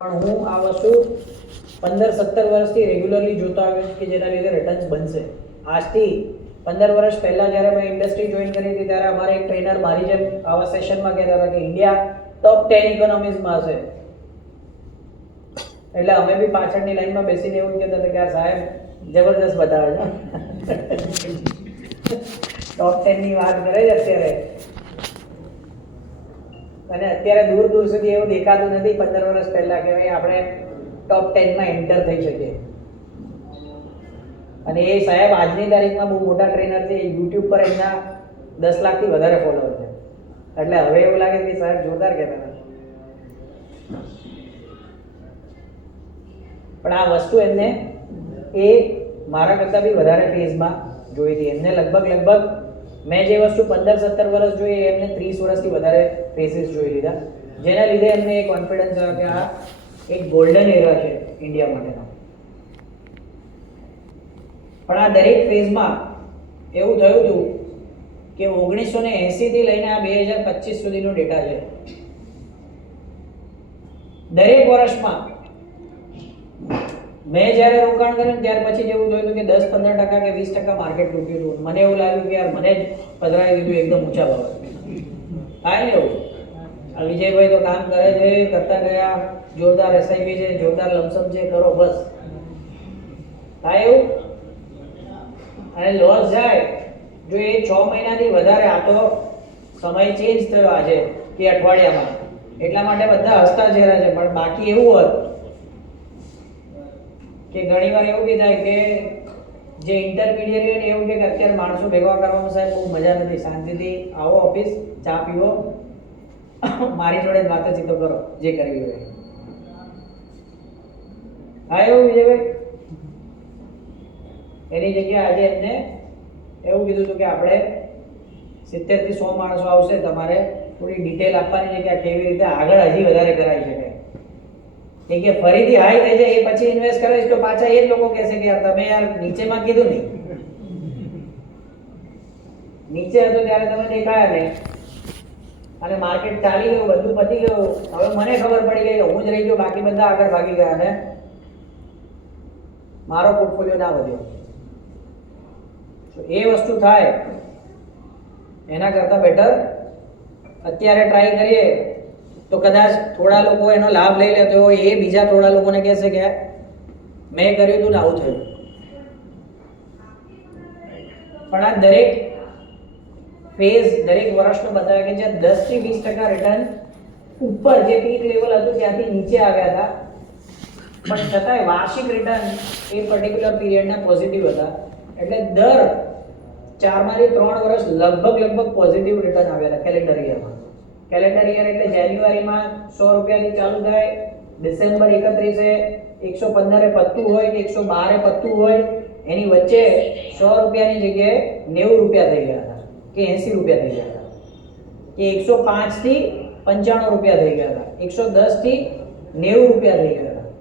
પણ હું આ વસ્તુ 15-17 વર્ષથી રેગ્યુલરલી જોતો આવ્યો છું કે જેના લીધે રિટર્ન્સ બનશે. આજથી 15 વર્ષ પહેલાં જ્યારે મેં ઇન્ડસ્ટ્રી જોઈન કરી હતી ત્યારે અમારે એક ટ્રેનર મારી જેમ આવા સેશનમાં કહેતા હતા કે ઇન્ડિયા ટોપ 10 ઇકોનોમીઝમાં હશે. એટલે અમે બી પાછળની લાઈનમાં બેસીને એવું કહેતા હતા કે આ સાહેબ જબરદસ્ત બતાવે છે. ટોપ 10 ની વાત કરે છે અત્યારે, અને અત્યારે દૂર દૂર સુધી એવું દેખાતું નથી 15 વર્ષ પહેલા કે ભાઈ આપણે ટોપ 10 માં એન્ટર થઈ શકીએ. અને એ સાહેબ આજની તારીખમાં બહુ મોટા ટ્રેનર છે. યુટ્યુબ પર એમના 10 લાખથી વધારે ફોલોઅર છે. એટલે હવે એવું લાગે કે સાહેબ જોરદાર કહેતા હતા. પણ આ વસ્તુ એમને એ મારા કરતાં બી વધારે ફેઝમાં જોઈ હતી. એમને લગભગ મેં જે વસ્તુ 15-17 વર્ષ જોઈ એમને 30 વર્ષથી વધારે ફેસીસ જોઈ લીધા, જેના લીધે એમને એ કોન્ફિડન્સ આવ્યો કે આ એક ગોલ્ડન એરા છે ઇન્ડિયા માટેનો. પણ આ દરેક ફેઝમાં એવું થયું હતું કે 1980 થી લઈને આ 2025 સુધીનો ડેટા છે. દરેક વર્ષમાં મેં જ્યારે રોકાણ કર્યું ત્યાર પછી જેવું જોયું કે 10-15% કે 20% માર્કેટ તૂટ્યું હતું. મને એવું લાગ્યું કે યાર મને જ પધરાવી દીધું એકદમ ઊંચા ભાવે. થાય ને એવું. આ વિજયભાઈ તો કામ કરે છે, કરતા ગયા, જોરદાર એસઆઈપી છે, જોરદાર લમસમ છે, કરો બસ. થાય એવું. અને લોસ જાય જો એ 6 મહિનાથી વધારે, આ તો સમય ચેન્જ થયો આજે કે અઠવાડિયામાં, એટલા માટે બધા હસતા ચહેરા છે. પણ બાકી એવું હોત કે ઘણી વાર એવું બી થાય કે જે ઇન્ટરમીડિયેટ હોય ને એવું કે અત્યારે માણસો ભેગા કરવામાં સાહેબ બહુ મજા નથી, શાંતિથી આવો ઓફિસ, ચા પીવો, મારી જોડે વાતચીતો કરો જે કરવી હોય. હા એવું વિજયભાઈ. એની જગ્યાએ આજે એમને એવું કીધું હતું કે આપણે 70 થી 100 માણસો આવશે, તમારે થોડી ડિટેલ આપવાની છે કે આ કેવી રીતે આગળ હજી વધારે કરાવી શકાય. કે ફરીથી હાઈ થઈ જાય એ પછી ઇન્વેસ્ટ કરીશ તો પાછા એ જ લોકો કહેશે કે યાર તમે યાર નીચેમાં કીધું નહીં, નીચે હતો ત્યારે તમે દેખાયા નહીં, અને માર્કેટ ચાલી ગયું, બધું પતી ગયું. હવે મને ખબર પડી ગઈ કે હું જ રહી ગયો, બાકી બધા આગળ ભાગી ગયા અને મારો પોર્ટફોલિયો ના વધ્યો. તો એ વસ્તુ થાય એના કરતાં બેટર અત્યારે ટ્રાય કરીએ તો કદાચ થોડા લોકો એનો લાભ લઈ લે તો એ બીજા થોડા લોકોને કહેશે કે મેં કર્યું હતું ને આવું થયું. પણ આ દરેક ફેઝ દરેક વર્ષનો બતાવે કે જે 10 થી 20% રિટર્ન ઉપર જે પીક લેવલ હતું ત્યાંથી નીચે આવ્યા હતા, પણ છતાંય વાર્ષિક રિટર્ન એ પર્ટિક્યુલર પીરિયડના પોઝિટિવ હતા. એટલે દર 4 માંથી 3 વર્ષ લગભગ પોઝિટિવ રિટર્ન આવ્યા હતા કેલેન્ડર યરમાં. કેલેન્ડર યર એટલે જાન્યુઆરીમાં 100 રૂપિયાથી ચાલુ થાય, ડિસેમ્બર 31 115 પત્તું હોય કે 112 પત્તું હોય, એની વચ્ચે 100 રૂપિયાની જગ્યાએ 90 રૂપિયા થઈ ગયા હતા કે 80 રૂપિયા થઈ ગયા હતા, કે 105 થી 95 રૂપિયા થઈ ગયા હતા, 110 થી 90 રૂપિયા થઈ ગયા હતા.